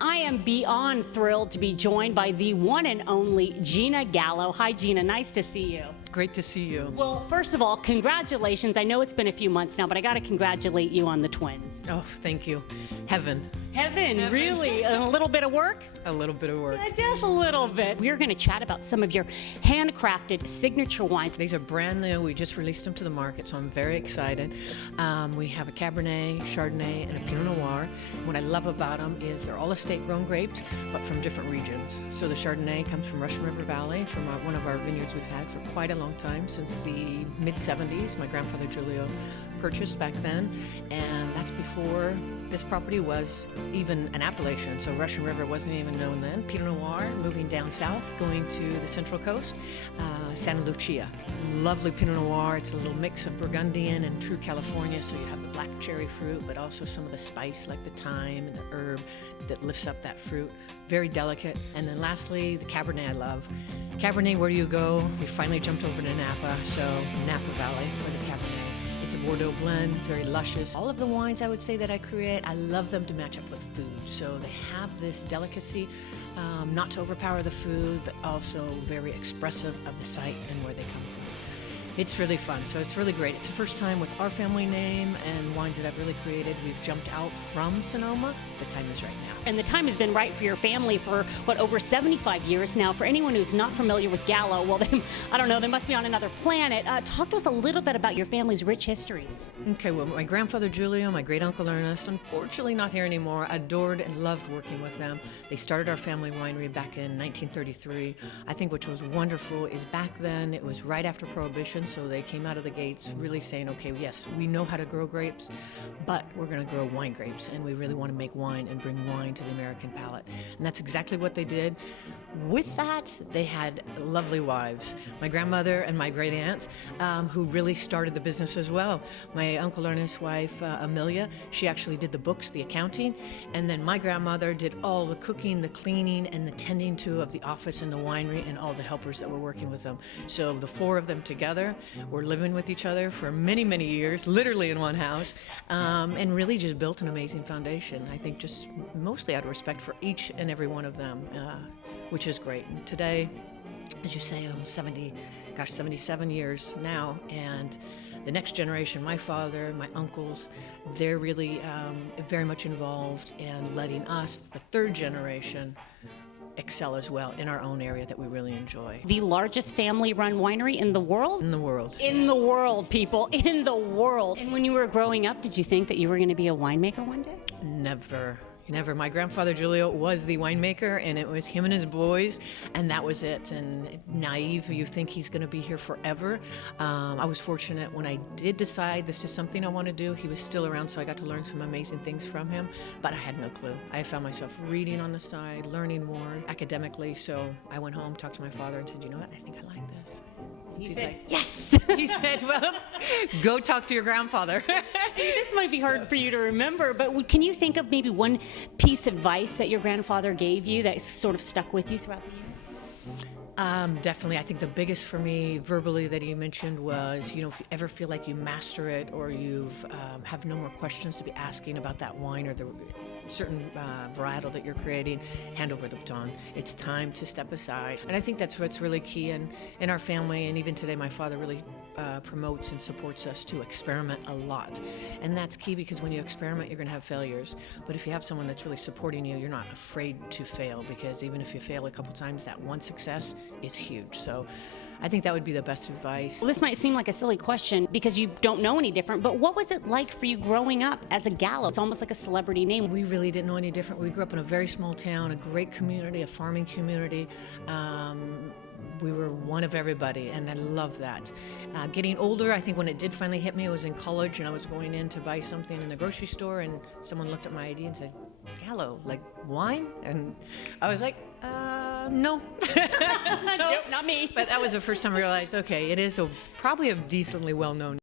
I am beyond thrilled to be joined by the one and only Gina Gallo. Hi, Gina. Nice to see you. Great to see you. Well, first of all, congratulations. I know it's been a few months now, but I got to congratulate you on the twins. Oh, thank you. Heaven. Heaven, really? And a little bit of work? A little bit of work. Yeah, just a little bit. We're going to chat about some of your handcrafted signature wines. These are brand new. We just released them to the market, so I'm very excited. We have a Cabernet, Chardonnay, and a Pinot Noir. What I love about them is they're all estate-grown grapes, but from different regions. So the Chardonnay comes from Russian River Valley, from one of our vineyards we've had for quite a long time, since the mid-'70s. My grandfather Julio purchased back then, and that's before this property was even an appellation, so Russian River wasn't even known then. Pinot Noir, moving down south, going to the Central Coast, Santa Lucia. Lovely Pinot Noir. It's a little mix of Burgundian and true California, so you have the black cherry fruit, but also some of the spice like the thyme and the herb that lifts up that fruit. Very delicate. And then lastly, the Cabernet I love. Cabernet, where do you go? We finally jumped over to Napa, so Napa Valley for the Cabernet. It's a Bordeaux blend, very luscious. All of the wines I would say that I create, I love them to match up with food. So they have this delicacy, not to overpower the food, but also very expressive of the site and where they come from. It's really fun, so it's really great. It's the first time with our family name and wines that I've really created. We've jumped out from Sonoma. The time is right now. And the time has been right for your family for, over 75 years now. For anyone who's not familiar with Gallo, well, I don't know, they must be on another planet. Talk to us a little bit about your family's rich history. Okay, well, my grandfather Julio, my great-uncle Ernest, unfortunately not here anymore, adored and loved working with them. They started our family winery back in 1933. I think which was wonderful is back then, it was right after Prohibition, so they came out of the gates really saying, okay, yes, we know how to grow grapes, but we're going to grow wine grapes, and we really want to make wine and bring wine to the American palate. And that's exactly what they did. With that, they had lovely wives. My grandmother and my great aunts, who really started the business as well. My Uncle Ernest's wife, Amelia, she actually did the books, the accounting, and then my grandmother did all the cooking, the cleaning, and the tending to of the office and the winery and all the helpers that were working with them. So the four of them together were living with each other for many, many years, literally in one house, and really just built an amazing foundation. I think just mostly out of respect for each and every one of them, which is great. And today, as you say, I'm 77 years now, and the next generation, my father, my uncles, they're really very much involved in letting us, the third generation, excel as well in our own area that we really enjoy. The largest family-run winery in the world? In the world. In the world, people, in the world. And when you were growing up, did you think that you were going to be a winemaker one day? Never. Never. My grandfather Julio was the winemaker, and it was him and his boys, and that was it. And naive, you think he's going to be here forever. I was fortunate when I did decide this is something I want to do. He was still around, so I got to learn some amazing things from him, but I had no clue. I found myself reading on the side, learning more academically, so I went home, talked to my father, and said, you know what, I think I like this. He said, like, yes! He said, well, go talk to your grandfather. This might be hard for you to remember, but can you think of maybe one piece of advice that your grandfather gave you that sort of stuck with you throughout the years? Definitely. I think the biggest for me verbally that he mentioned was, if you ever feel like you master it or you have no more questions to be asking about that wine or the certain varietal that you're creating, hand over the baton. It's time to step aside. And I think that's what's really key in our family, and even today my father really promotes and supports us to experiment a lot. And that's key because when you experiment, you're going to have failures. But if you have someone that's really supporting you, you're not afraid to fail, because even if you fail a couple times, that one success is huge. So I think that would be the best advice. Well, this might seem like a silly question because you don't know any different, but what was it like for you growing up as a Gallo? It's almost like a celebrity name. We really didn't know any different. We grew up in a very small town, a great community, a farming community. We were one of everybody, and I love that. Getting older, I think when it did finally hit me, I was in college, and I was going in to buy something in the grocery store, and someone looked at my ID and said, Gallo, like wine? And I was like, no. Nope, not me. But that was the first time I realized, okay, it is probably a decently well-known